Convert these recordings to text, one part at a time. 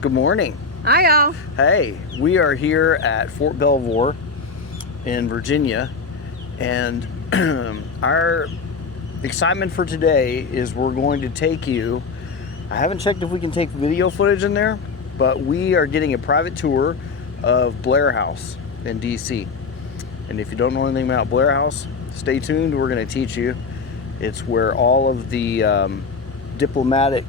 Good morning. Hi, y'all. Hey, we are here at Fort Belvoir in Virginia, and our excitement for today is we're going to take you. I haven't checked if we can take video footage in there, but we are getting a private tour of Blair House in DC. And if you don't know anything about Blair House, stay tuned. We're going to teach you. It's where all of the diplomatic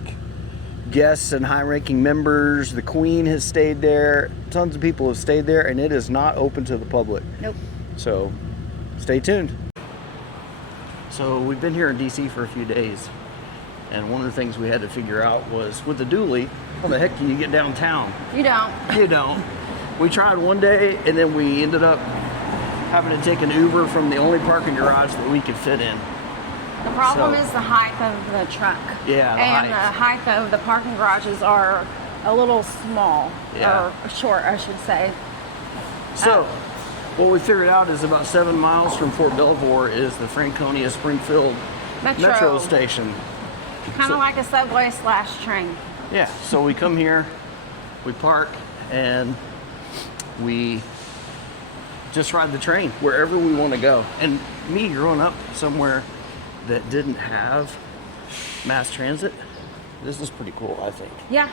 guests and high-ranking members, the Queen has stayed there, tons of people have stayed there, and it is not open to the public. Nope. So stay tuned. So we've been here in DC for a few days, and one of the things we had to figure out was with the dually, how the heck can you get downtown? You don't. You don't. We tried one day, and then we ended up having to take an Uber from the only parking garage that we could fit in. The problem is the height of the truck. Yeah, the height of the parking garages are a little small, Yeah. or short, I should say. So, what we figured out is about 7 miles from Fort Belvoir is the Franconia Springfield Metro station. Kind of like a subway / train. Yeah, so we come here, we park, and we just ride the train wherever we want to go. And me growing up somewhere that didn't have mass transit, this is pretty cool, I think. Yeah.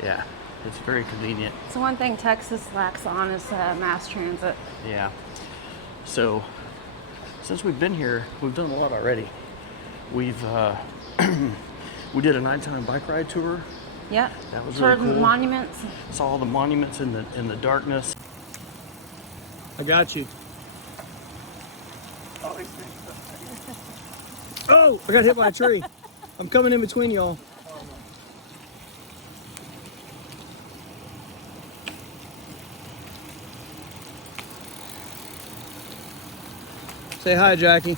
Yeah, it's very convenient. So one thing Texas lacks on is mass transit. Yeah. So, since we've been here, we've done a lot already. We've we did a nighttime bike ride tour. Yep. That was Toured really cool. monuments. Saw all the monuments in the darkness. I got you. Oh, I got hit by a tree. I'm coming in between y'all. Say hi, Jackie.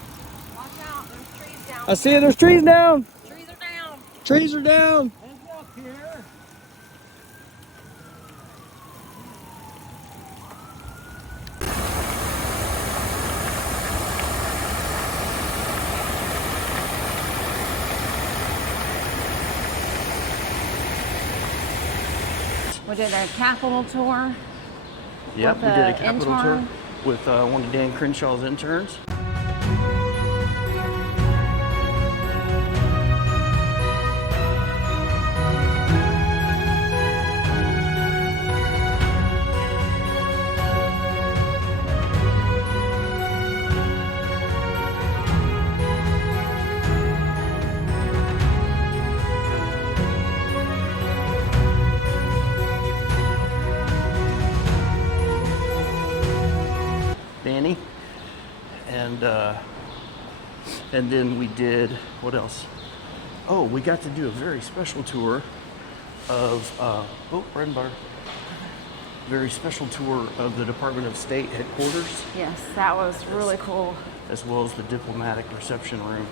Watch out, there's trees down. I see it. There's trees down. Trees are down. Trees are down. Let's walk here. We did a Capitol tour. Yep, With we did a a Capitol intern. tour with one of Dan Crenshaw's interns. Danny, and then we did, what else? Oh, we got to do a very special tour of bread and butter. Very special tour of the Department of State headquarters, Yes, that was really cool. as well as the diplomatic reception room.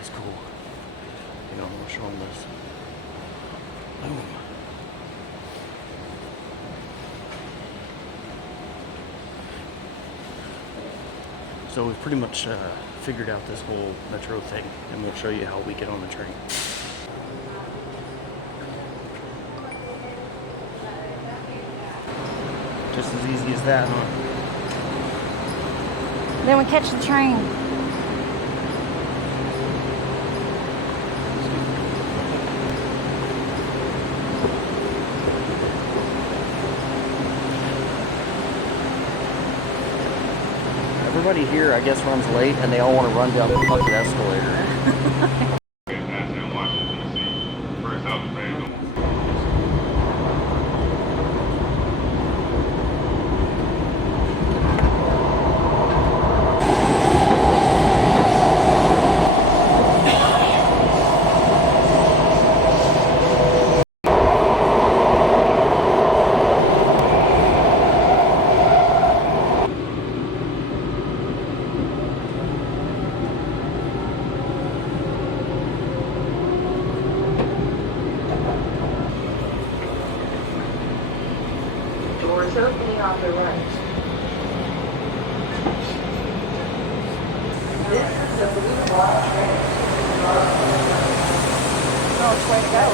It's cool. You know, I'm gonna show them this. Boom. So we've pretty much figured out this whole metro thing, and we'll show you how we get on the train. Just as easy as that, huh? Then we catch the train. Everybody here, I guess, runs late, and they all want to run down the fucking escalator. opening on the right. Oh, which way to go?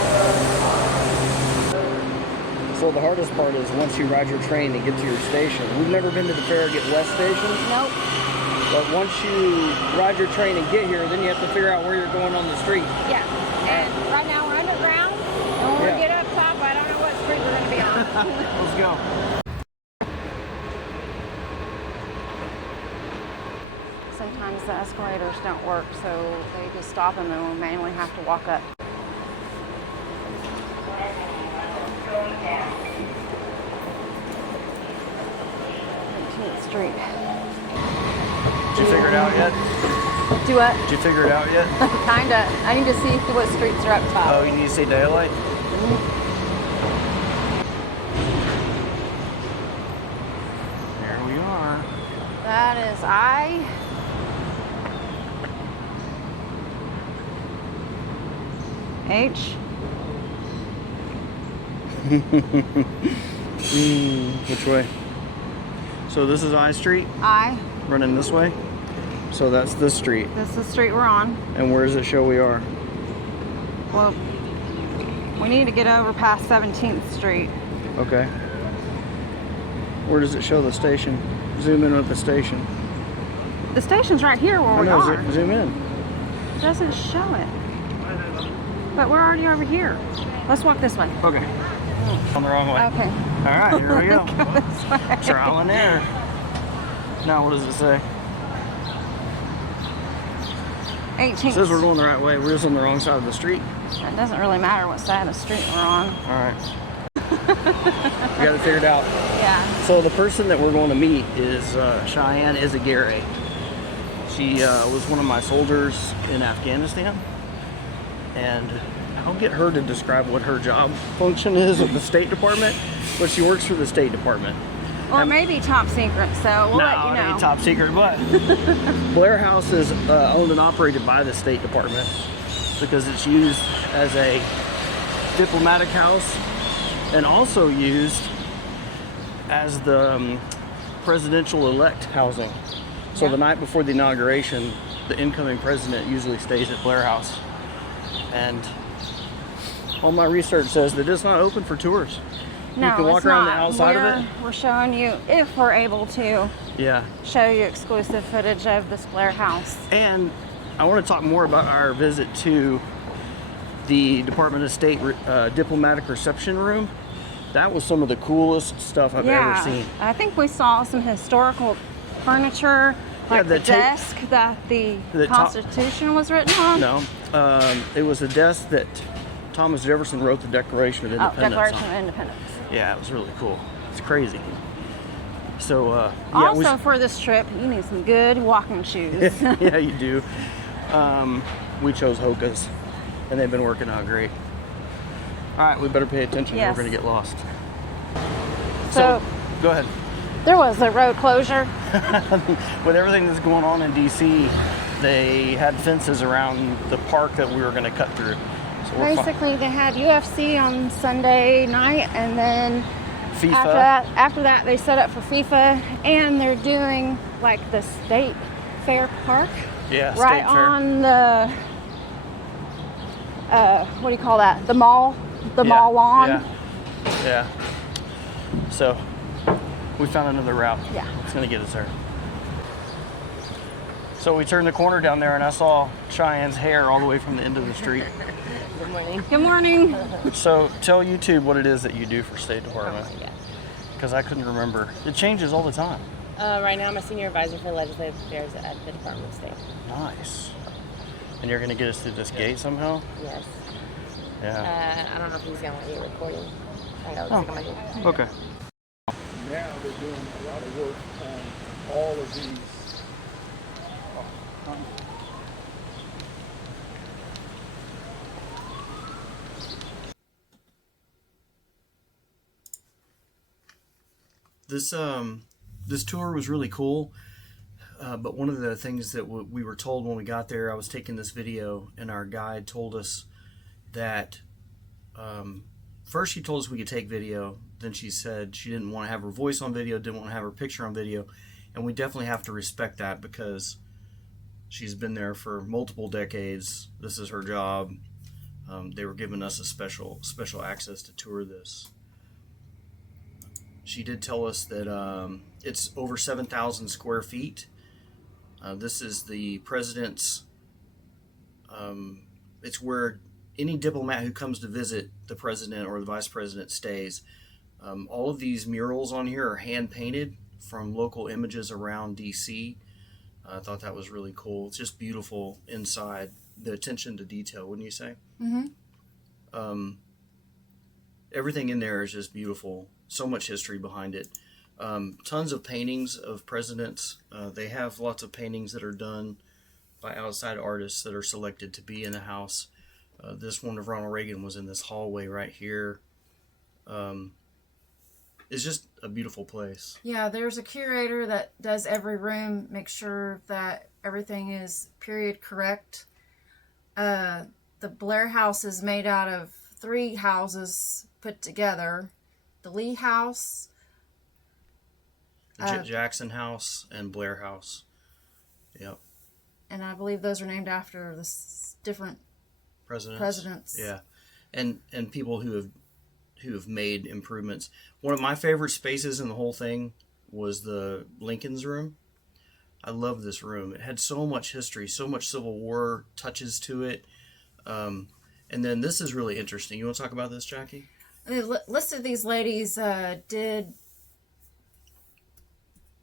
So the hardest part is once you ride your train and get to your station. We've never been to the Farragut West station. Nope. But once you ride your train and get here, then you have to figure out where you're going on the street. Yeah. And right now we're underground. And when we get up top, I don't know what street we're going to be on. Let's go. Sometimes the escalators don't work, so they just stop them and we manually have to walk up. 18th Street. Did you figure it out yet? Do what? Did you figure it out yet? Kinda. I need to see what streets are up top. Oh, you need to see daylight? There we are. That is I. H. Which way? So this is I Street, I. running this way. So that's this street. This is the street we're on. And where does it show we are? Well, we need to get over past 17th Street. Okay. Where does it show the station? Zoom in with the station. The station's right here where we I know, are. zoom in. It doesn't show it. But we're already over here. Let's walk this way. Okay. On the wrong way. Okay. All right, here we go. Let's go this way. Trial and error. Now what does it say? 18th. It says we're going the right way. We're just on the wrong side of the street. It doesn't really matter what side of the street we're on. All right. We got it figured out. Yeah. So the person that we're going to meet is Cheyenne Izagare. She was one of my soldiers in Afghanistan, and I'll get her to describe what her job function is at the State Department, but she works for the State Department. Or maybe top secret, so we'll let you No, it know. ain't top secret, but Blair House is owned and operated by the State Department because it's used as a diplomatic house and also used as the presidential-elect housing. So the night before the inauguration, the incoming president usually stays at Blair House. And all my research says that it's not open for tours. No, you can walk it's around not. the outside of it. We're showing you, if we're able to, Yeah. show you exclusive footage of this Blair house. And I want to talk more about our visit to the Department of State diplomatic reception room. That was some of the coolest stuff I've ever seen. I think we saw some historical furniture, like the the desk that the Constitution was written on. No, it was a desk that Thomas Jefferson wrote the Declaration of Independence Declaration on. of Independence. Yeah, it was really cool. It's crazy. So, yeah. Also, for this trip, you need some good walking shoes. Yeah, you do. We chose Hoka's, and they've been working out great. All right, we better pay attention or Yes. we're going to get lost. So, go ahead. there was a road closure. With everything that's going on in DC, they had fences around the park that we were going to cut through. So Basically, they had UFC on Sunday night, and then FIFA. after that, they set up for FIFA, and they're doing like the State Fair Park. Yeah, right State Fair. on the what do you call that? The mall, mall lawn. Yeah. So we found another route. Yeah. It's gonna get us there. So we turned the corner down there, and I saw Cheyenne's hair all the way from the end of the street. Good morning. Good morning. So tell YouTube what it is that you do for State Department, because I couldn't remember. It changes all the time. Right now I'm a senior advisor for legislative affairs at the Department of State. Nice. And you're gonna get us through this gate somehow? Yes. Yeah. I don't know if he's gonna want you recording. I gotta look at my phone. Okay. Now they're doing a lot of work on all of these. This tour was really cool, but one of the things that we were told when we got there, I was taking this video, and our guide told us that first she told us we could take video. Then she said she didn't want to have her voice on video, didn't want to have her picture on video. And we definitely have to respect that because she's been there for multiple decades. This is her job. They were giving us a special access to tour this. She did tell us that it's over 7,000 square feet. This is the president's. It's where any diplomat who comes to visit the president or the vice president stays. All of these murals on here are hand painted from local images around DC. I thought that was really cool. It's just beautiful inside. The attention to detail, wouldn't you say? Mm-hmm. Everything in there is just beautiful. So much history behind it. Tons of paintings of presidents. They have lots of paintings that are done by outside artists that are selected to be in the house. This one of Ronald Reagan was in this hallway right here. It's just a beautiful place. Yeah, there's a curator that does every room, make sure that everything is period correct. The Blair house is made out of 3 houses put together. The Lee house, The Jackson House and Blair House. Yep. and I believe those are named after the different presidents. Yeah, and people who have made improvements. One of my favorite spaces in the whole thing was the Lincoln's room. I love this room. It had so much history, so much Civil War touches to it. And then this is really interesting. You want to talk about this, Jackie? The list of these ladies did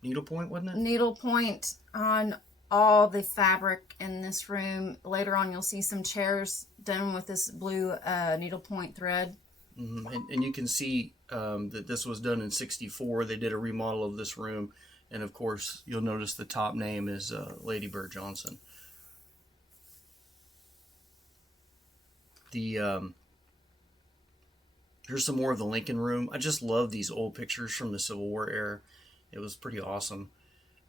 Needlepoint, wasn't it? needlepoint on all the fabric in this room. Later on, you'll see some chairs done with this blue needlepoint thread. Mm-hmm. And you can see that this was done in '64. They did a remodel of this room. And of course, you'll notice the top name is Lady Bird Johnson. Here's some more of the Lincoln room. I just love these old pictures from the Civil War era. It was pretty awesome.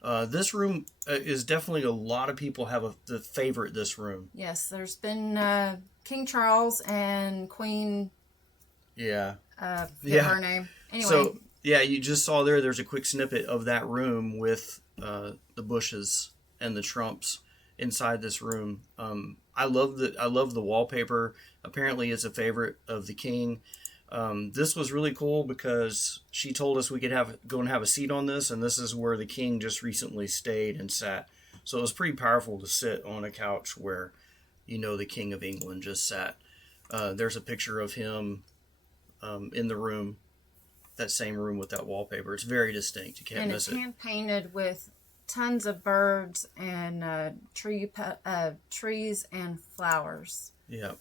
This room is definitely, a lot of people have the favorite this room. Yes, there's been King Charles and Queen. Yeah. Forget her name. Anyway. So, yeah, you just saw there's a quick snippet of that room with the Bushes and the Trumps inside this room. I love the wallpaper. Apparently, it's a favorite of the king. This was really cool because she told us we could go and have a seat on this, and this is where the king just recently stayed and sat. So it was pretty powerful to sit on a couch where, the King of England just sat. There's a picture of him in the room, that same room with that wallpaper. It's very distinct. You can't miss it. And it's hand painted with tons of birds and trees and flowers. Yeah.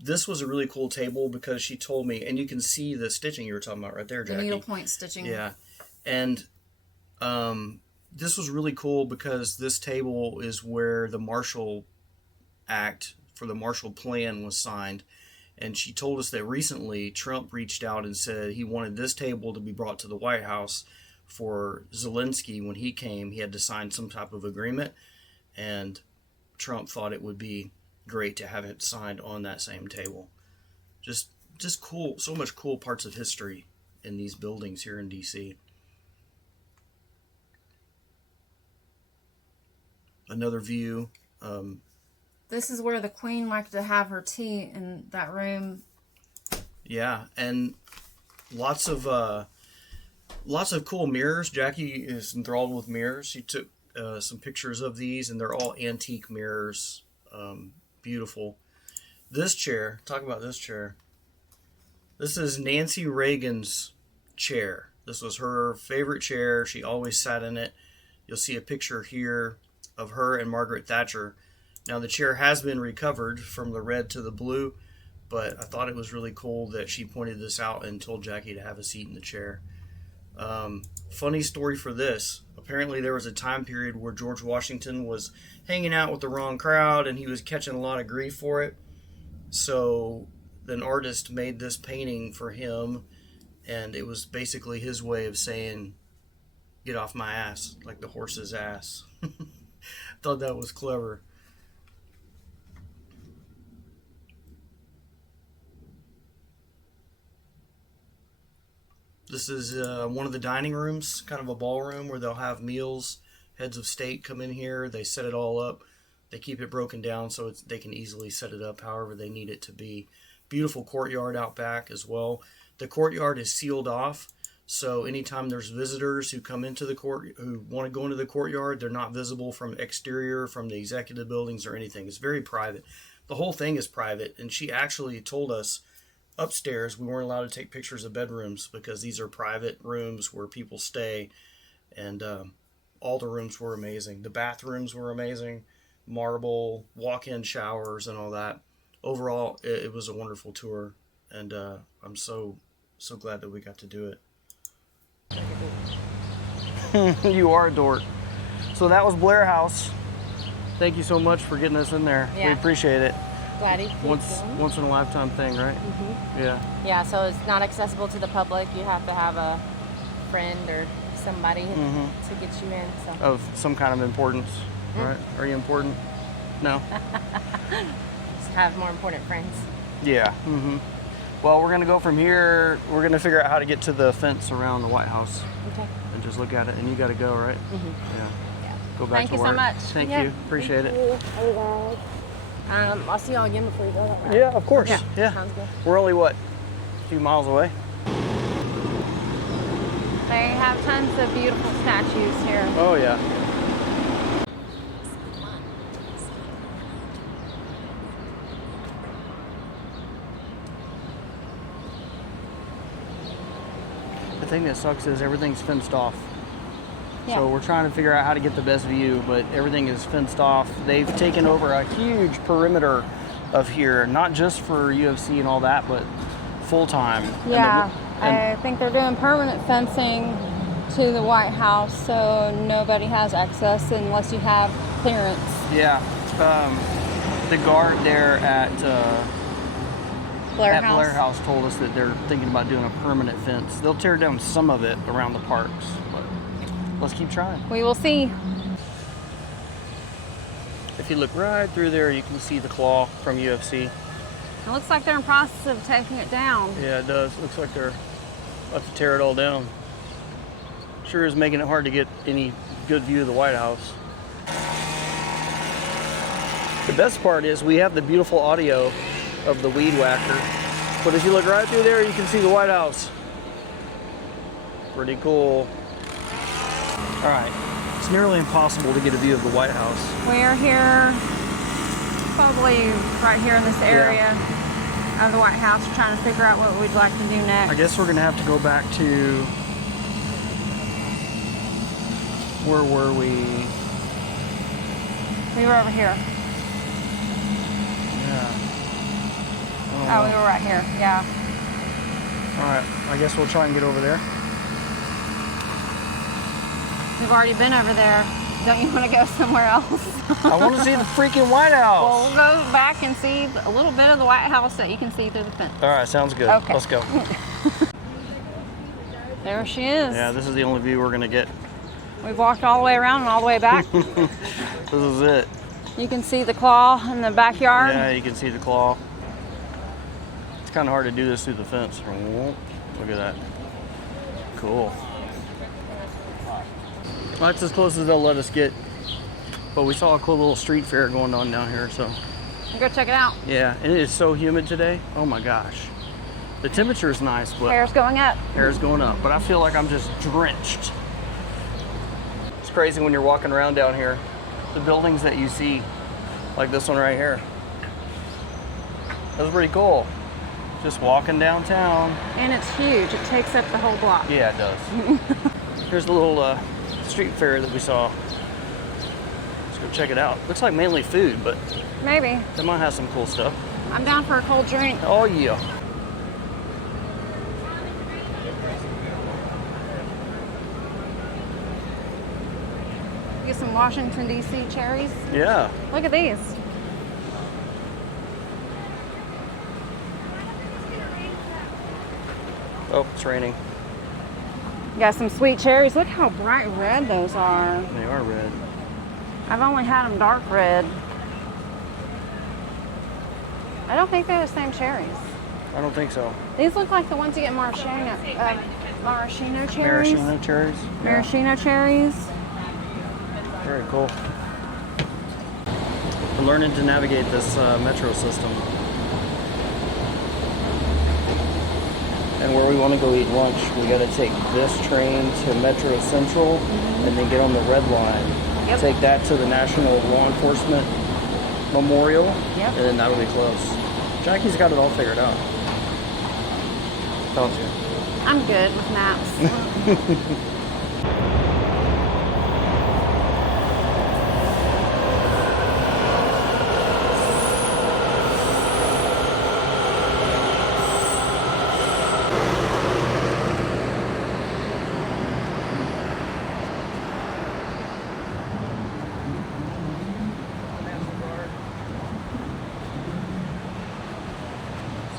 This was a really cool table because she told me, and you can see the stitching you were talking about right there, Jackie. The needlepoint stitching. Yeah. And this was really cool because this table is where the Marshall Act for the Marshall Plan was signed. And she told us that recently Trump reached out and said he wanted this table to be brought to the White House for Zelensky. When he came, he had to sign some type of agreement. And Trump thought it would be great to have it signed on that same table. Just cool. So much cool parts of history in these buildings here in DC. Another view. This is where the Queen liked to have her tea, in that room. Yeah, and lots of cool mirrors. Jackie is enthralled with mirrors. She took some pictures of these, and they're all antique mirrors. Beautiful. This chair, talk about this chair. This is Nancy Reagan's chair. This was her favorite chair. She always sat in it. You'll see a picture here of her and Margaret Thatcher. Now, the chair has been recovered from the red to the blue, but I thought it was really cool that she pointed this out and told Jackie to have a seat in the chair. Funny story for this. Apparently, there was a time period where George Washington was hanging out with the wrong crowd and he was catching a lot of grief for it. So, an artist made this painting for him, and it was basically his way of saying, "Get off my ass," like the horse's ass. Thought that was clever. This is one of the dining rooms, kind of a ballroom where they'll have meals. Heads of state come in here. They set it all up. They keep it broken down so they can easily set it up however they need it to be. Beautiful courtyard out back as well. The courtyard is sealed off, so anytime there's visitors who come into the court, who want to go into the courtyard, they're not visible from exterior, from the executive buildings or anything. It's very private. The whole thing is private, and she actually told us upstairs we weren't allowed to take pictures of bedrooms because these are private rooms where people stay, and all the rooms were amazing. The bathrooms were amazing, marble, walk-in showers and all that. Overall, it was a wonderful tour, and I'm so glad that we got to do it. You are a dork. So that was Blair House. Thank you so much for getting us in there. Yeah. We appreciate it. Glad you Once in a lifetime thing, right? Mm-hmm. Yeah. Yeah, so it's not accessible to the public. You have to have a friend or somebody to get you in. So. Of some kind of importance, right? Are you important? No? Just have more important friends. Yeah. Well, we're going to go from here. We're going to figure out how to get to the fence around the White House. Okay. And just look at it. And you got to go, right? Yeah. Go back Thank to you work. so much. Thank Yeah. you. Appreciate it. Hey guys. I'll see y'all again before you go. Right? Yeah, of course. Yeah. Sounds good. We're only, what, a few miles away? They have tons of beautiful statues here. Oh, yeah. The thing that sucks is everything's fenced off. Yeah. So we're trying to figure out how to get the best view, but everything is fenced off. They've taken over a huge perimeter of here, not just for UFC and all that, but full-time. Yeah, I think they're doing permanent fencing to the White House, so nobody has access unless you have clearance. Yeah. The guard there at Blair Blair House told us that they're thinking about doing a permanent fence. They'll tear down some of it around the parks, but let's keep trying. We will see. If you look right through there, you can see the claw from UFC. It looks like they're in process of taking it down. Yeah, it does. Looks like they're about to tear it all down. Sure is making it hard to get any good view of the White House. The best part is we have the beautiful audio of the weed whacker. But if you look right through there, you can see the White House. Pretty cool. All right, it's nearly impossible to get a view of the White House. We are here, probably right here in this area of the White House, trying to figure out what we'd like to do next. I guess we're gonna have to go back to, where were we? We were over here. Yeah. Oh, we were right here, yeah. All right, I guess we'll try and get over there. We've already been over there. Don't you want to go somewhere else? I want to see the freaking White House. Well, we'll go back and see a little bit of the White House that you can see through the fence. All right, sounds good. Okay. Let's go. There she is. Yeah, this is the only view we're gonna get. We've walked all the way around and all the way back. This is it. You can see the claw in the backyard. Yeah, you can see the claw. It's kind of hard to do this through the fence. Look at that. Cool. Well, that's as close as they'll let us get. But we saw a cool little street fair going on down here, so. Go check it out. Yeah, and it is so humid today. Oh my gosh. The temperature is nice, but Hair's going up. hair's going up. But I feel like I'm just drenched. It's crazy when you're walking around down here. The buildings that you see, like this one right here. That was pretty cool. Just walking downtown. And it's huge. It takes up the whole block. Yeah, it does. Here's a little street fair that we saw. Let's go check it out. Looks like mainly food, but Maybe. they might have some cool stuff. I'm down for a cold drink. Oh yeah. Get some Washington, D.C. cherries. Yeah. Look at these. Oh, it's raining. Got some sweet cherries. Look how bright red those are. They are red. I've only had them dark red. I don't think they're the same cherries. I don't think so. These look like the ones you get maraschino cherries. Maraschino cherries? Yeah. Maraschino cherries. Very cool. We're learning to navigate this metro system. And where we want to go eat lunch, we got to take this train to Metro Central and then get on the red line. Yep. Take that to the National Law Enforcement Memorial, Yep. and then that'll be close. Jackie's got it all figured out. Told you. I'm good with maps.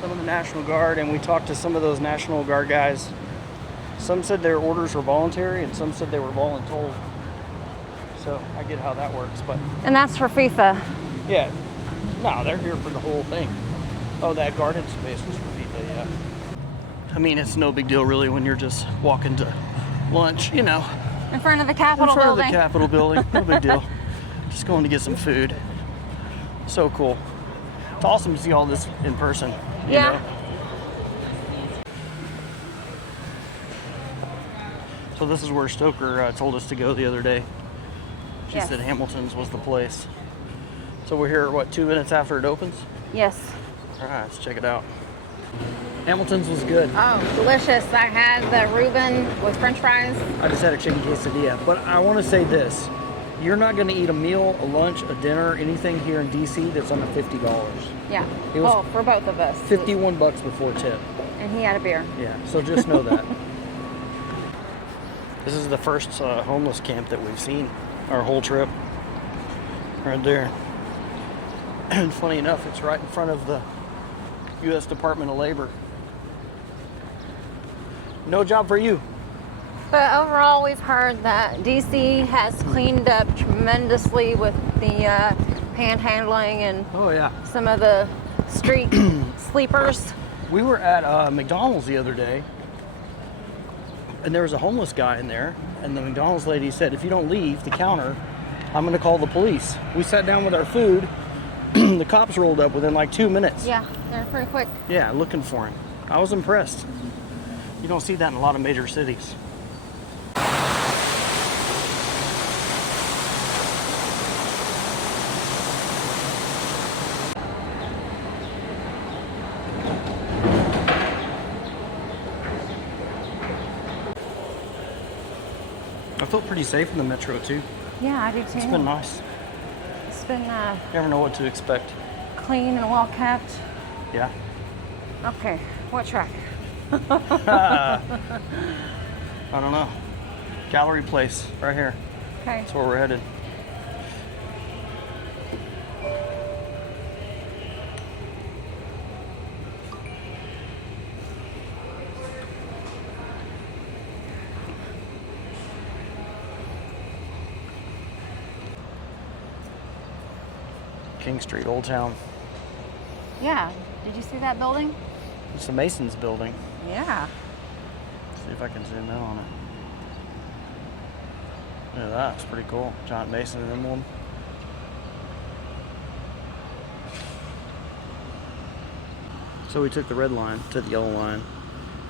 Some of the National Guard, and we talked to some of those National Guard guys. Some said their orders were voluntary, and some said they were voluntold. So I get how that works, but And that's for FIFA. yeah, no, they're here for the whole thing. Oh, that guarded space was for people, yeah. I mean, it's no big deal really when you're just walking to lunch, you know, In front of the in Capitol front building. of the Capitol building. No big deal. Just going to get some food. So cool. It's awesome to see all this in person. You Yeah. know? So this is where Stoker told us to go the other day. She Yes. said Hamilton's was the place. So we're here, what, 2 minutes after it opens? Yes. All right, let's check it out. Hamilton's was good. Oh, delicious. I had the Reuben with French fries. I just had a chicken quesadilla. But I want to say this. You're not going to eat a meal, a lunch, a dinner, anything here in DC that's under $50. Yeah. It was Oh, for both of us. 51 bucks before tip. And he had a beer. Yeah, so just know that. This is the first homeless camp that we've seen our whole trip. Right there. And funny enough, it's right in front of the U.S. Department of Labor. No job for you. But overall, we've heard that DC has cleaned up tremendously with the panhandling and Oh, yeah. some of the street sleepers. We were at McDonald's the other day, and there was a homeless guy in there, and the McDonald's lady said, if you don't leave the counter, I'm going to call the police. We sat down with our food. The cops rolled up within like 2 minutes. Yeah, they're pretty quick. Yeah, looking for him. I was impressed. You don't see that in a lot of major cities. I felt pretty safe in the metro too. Yeah, I do too. It's been nice. It's been Never know what to expect. clean and well kept. Yeah. Okay, what track? I don't know. Gallery Place, right here. Okay. That's where we're headed. King Street, Old Town. Yeah. Did you see that building? It's the Masons building. Yeah. See if I can zoom in on it. Look at that, it's pretty cool. Giant Mason emblem. So we took the red line to the yellow line.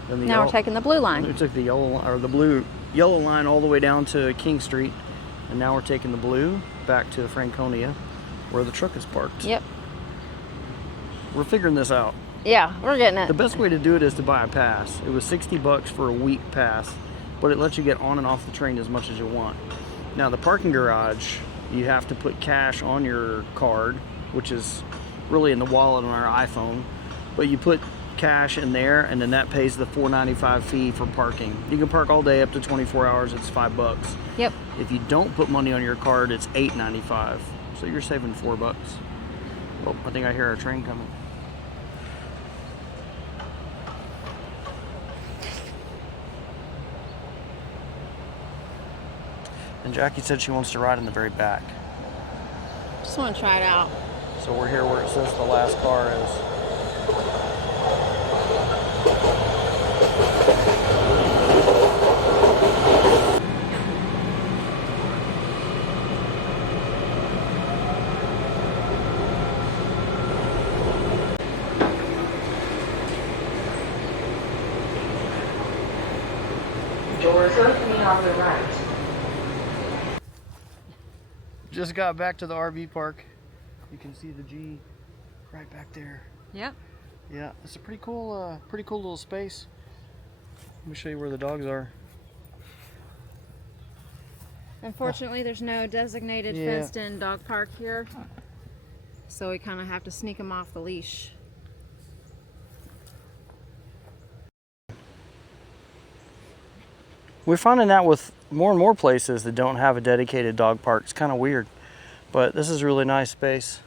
Then the Now we're taking the blue We line. took the yellow line all the way down to King Street, and now we're taking the blue back to Franconia, where the truck is parked. Yep. We're figuring this out. Yeah, we're getting The it. best way to do it is to buy a pass. It was 60 bucks for a week pass, but it lets you get on and off the train as much as you want. Now the parking garage, you have to put cash on your card, which is really in the wallet on our iPhone, but you put cash in there and then that pays the $4.95 fee for parking. You can park all day up to 24 hours, it's $5. Yep. If you don't put money on your card, it's $8.95. So you're saving $4. Oh, I think I hear our train coming. And Jackie said she wants to ride in the very back. Just want to try it out. So we're here where it says the last car is. Doors opening on the right. Just got back to the RV park. You can see the G right back there. Yep. Yeah, it's a pretty cool little space. Let me show you where the dogs are. Unfortunately, there's no designated Yeah. fenced-in dog park here, so we kind of have to sneak them off the leash. We're finding that with more and more places that don't have a dedicated dog park. It's kind of weird, but this is a really nice space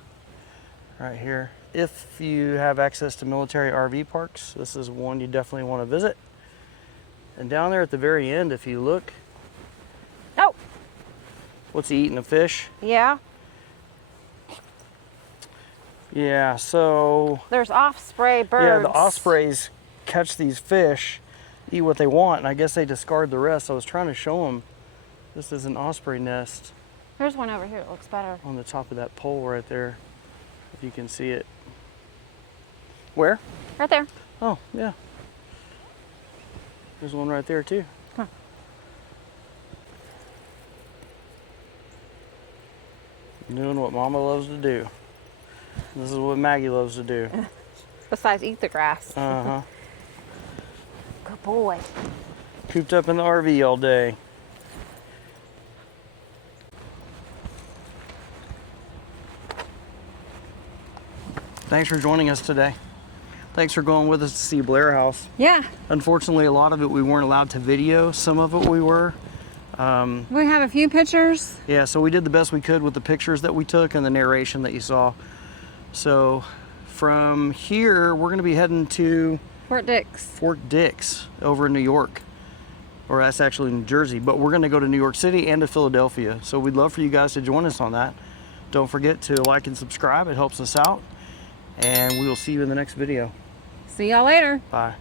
right here. If you have access to military RV parks, this is one you definitely want to visit. And down there at the very end, if you look, Oh, what's he eating? A fish? yeah. Yeah, so There's osprey birds. yeah, the ospreys catch these fish, eat what they want, and I guess they discard the rest. I was trying to show them this is an osprey nest There's one over here that looks better. on the top of that pole right there, if you can see it. Where? Right there. Oh, yeah. There's one right there too. Huh. Doing what Mama loves to do. This is what Maggie loves to do. Besides eat the grass. Uh-huh. Good boy. Cooped up in the RV all day. Thanks for joining us today. Thanks for going with us to see Blair House. Yeah. Unfortunately, a lot of it we weren't allowed to video. Some of it we were. We have a few pictures. Yeah, so we did the best we could with the pictures that we took and the narration that you saw. So from here, we're going to be heading to Fort Dix. Fort Dix over in New York. Or that's actually New Jersey, but we're going to go to New York City and to Philadelphia. So we'd love for you guys to join us on that. Don't forget to like and subscribe. It helps us out. And we will see you in the next video. See y'all later. Bye.